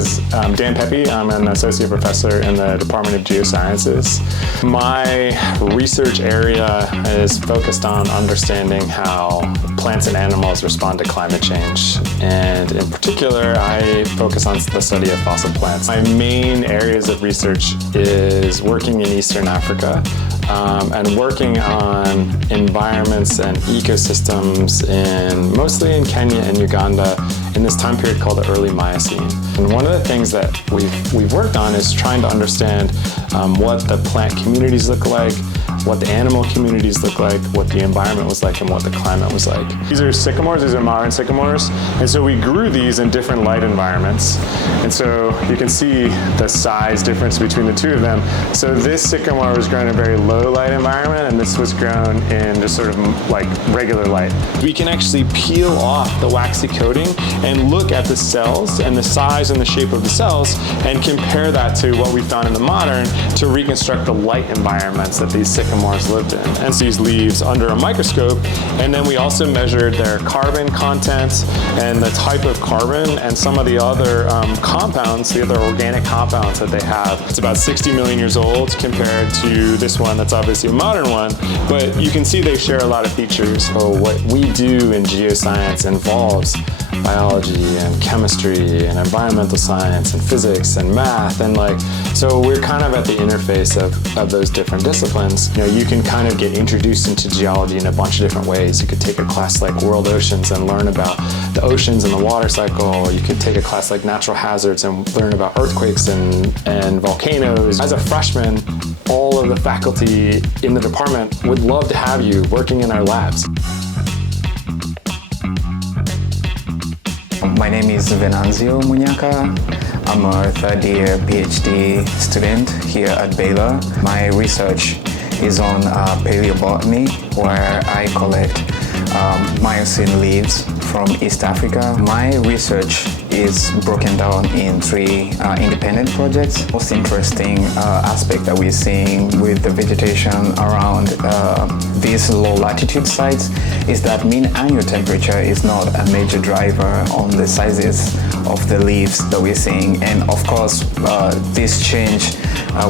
is Dan Peppe. I'm an associate professor in the Department of Geosciences. My research area is focused on understanding how plants and animals respond to climate change. And in particular, I focus on the study of fossil plants. My main areas of research is working in Eastern Africa and working on environments and ecosystems mostly in Kenya and Uganda in this time period called the early Miocene. And one of the things that we've worked on is trying to understand what the plant communities look like, what the animal communities look like, what the environment was like, and what the climate was like. These are sycamores, these are modern sycamores, and so we grew these in different light environments. And so you can see the size difference between the two of them. So this sycamore was grown in a very low light environment, and this was grown in just sort of like regular light. We can actually peel off the waxy coating and look at the cells and the size and the shape of the cells and compare that to what we found in the modern to reconstruct the light environments that these sycamores lived in. And so these leaves under a microscope, and then we also measured their carbon content and the type of carbon and some of the other compounds, the other organic compounds that they have. It's about 60 million years old compared to this one that's obviously a modern one, but you can see they share a lot of features. So what we do in geoscience involves biology and chemistry and environmental science and physics and math, and so we're kind of at the interface of those different disciplines. You know, you can kind of get introduced into geology in a bunch of different ways. You could take a class like World Oceans and learn about the oceans and the water cycle. You could take a class like Natural Hazards and learn about earthquakes and volcanoes. As a freshman, all of the faculty in the department would love to have you working in our labs. My name is Venanzio Munyaka. I'm a third-year PhD student here at Baylor. My research is on paleobotany, where I collect Miocene leaves from East Africa. My research is broken down in three independent projects. Most interesting aspect that we're seeing with the vegetation around these low latitude sites is that mean annual temperature is not a major driver on the sizes of the leaves that we're seeing. And of course, this change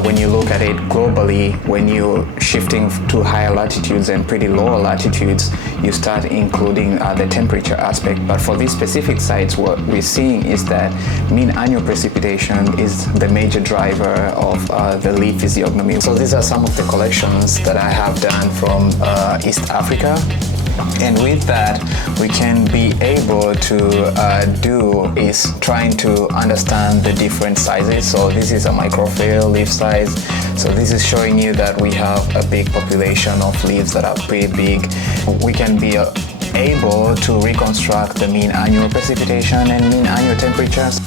when you look at it globally, when you're shifting to higher latitudes and pretty lower latitudes, you start including the temperature aspect. But for these specific sites, what we're seeing is that mean annual precipitation is the major driver of the leaf physiognomy. So these are some of the collections that I have done from East Africa. And with that, we can be able to do is trying to understand the different sizes. So this is a microphale leaf size. So this is showing you that we have a big population of leaves that are pretty big. We can be able to reconstruct the mean annual precipitation and mean annual temperatures.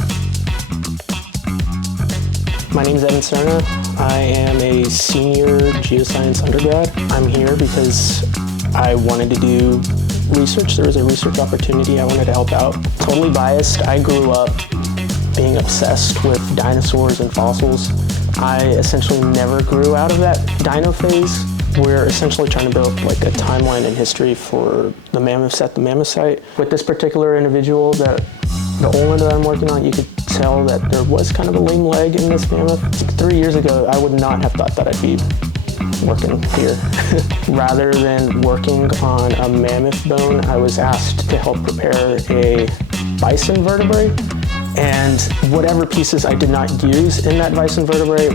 My name is Cerna. I am a senior geoscience undergrad. I'm here because I wanted to do research. There was a research opportunity. I wanted to help out. Totally biased. I grew up being obsessed with dinosaurs and fossils. I essentially never grew out of that dino phase. We're essentially trying to build like a timeline in history for the mammoths at the mammoth site. With this particular individual, the Olin that I'm working on, you could tell that there was kind of a lame leg in this mammoth. 3 years ago, I would not have thought that I'd be working here. Rather than working on a mammoth bone, I was asked to help prepare a bison vertebrae, and whatever pieces I did not use in that bison vertebrae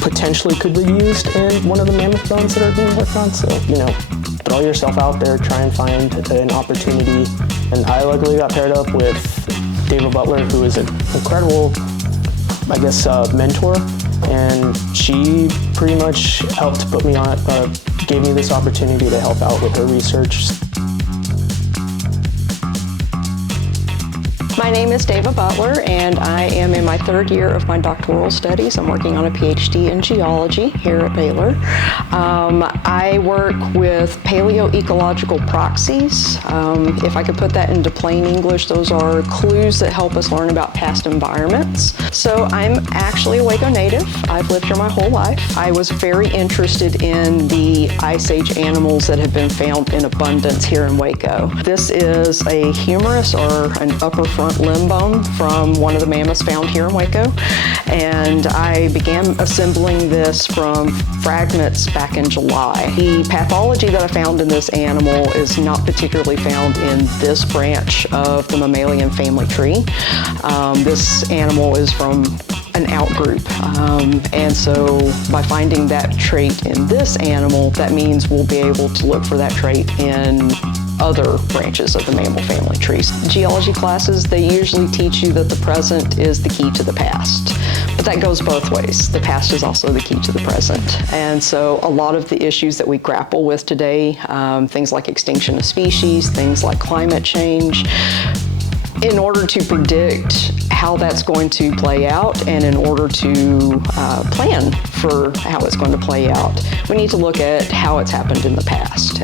potentially could be used in one of the mammoth bones that are being worked on. So, throw yourself out there, try and find an opportunity. And I luckily got paired up with Dava Butler, who is an incredible, mentor. And she pretty much helped put me on, gave me this opportunity to help out with her research. My name is Dava Butler, and I am in my third year of my doctoral studies. I'm working on a PhD in geology here at Baylor. I work with paleoecological proxies. If I could put that into plain English, those are clues that help us learn about past environments. So I'm actually a Waco native. I've lived here my whole life. I was very interested in the Ice Age animals that have been found in abundance here in Waco. This is a humerus, or an upper front limb bone from one of the mammoths found here in Waco. And I began assembling this from fragments back in July. The pathology that I found in this animal is not particularly found in this branch of the mammalian family tree. This animal is from an outgroup. And so by finding that trait in this animal, that means we'll be able to look for that trait in other branches of the mammal family trees. Geology classes, they usually teach you that the present is the key to the past. But that goes both ways. The past is also the key to the present. And so a lot of the issues that we grapple with today, things like extinction of species, things like climate change, in order to predict how that's going to play out and in order to plan for how it's going to play out, we need to look at how it's happened in the past.